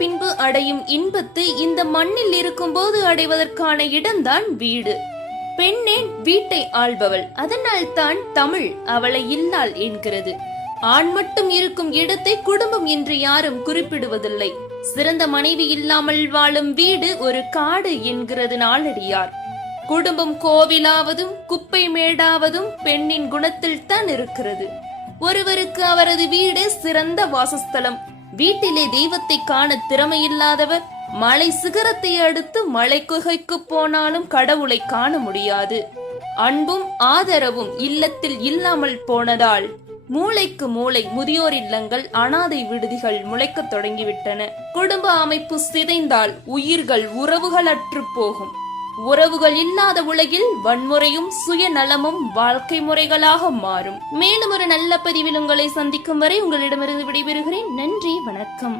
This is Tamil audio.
பின்பு அடையும் இன்பத்தை இந்த மண்ணில் இருக்கும்போது அடைவதற்கான இடம்தான் வீடு. பெண்ணே வீட்டை ஆள்பவள், அதனால் தான் தமிழ் அவளை இல்லாள் என்கிறது. ஆண் மட்டும் இருக்கும் இடத்தை குடும்பம் என்று யாரும் குறிப்பிடுவதில்லை. சிறந்த மனைவி இல்லாமல் வாழும் வீடு ஒரு காடு என்கிறது நாளடியார். குடும்பம் கோவிலாவதும் குப்பை மேடாவதும் பெண்ணின் குணத்தில் தான் இருக்கிறது. ஒருவருக்கு அவரது வீடு சிறந்த வாசஸ்தலம். வீட்டிலே தெய்வத்தை காண திறமையில்லாதவர் மலை சிகரத்தை அடுத்து மலை குகைக்கு போனாலும் கடவுளை காண முடியாது. அன்பும் ஆதரவும் இல்லத்தில் இல்லாமல் போனதால் மூளைக்கு மூளை முதியோர் இல்லங்கள், அனாதை விடுதிகள் முளைக்க தொடங்கிவிட்டன. குடும்ப அமைப்பு சிதைந்தால் உயிர்கள் உறவுகளற்று போகும். உறவுகள் இல்லாத உலகில் வன்முறையும் சுயநலமும் வாழ்க்கை முறைகளாக மாறும். மேலும் ஒரு நல்ல பதிவில் உங்களை சந்திக்கும் வரை உங்களிடமிருந்து விடைபெறுகிறேன். நன்றி, வணக்கம்.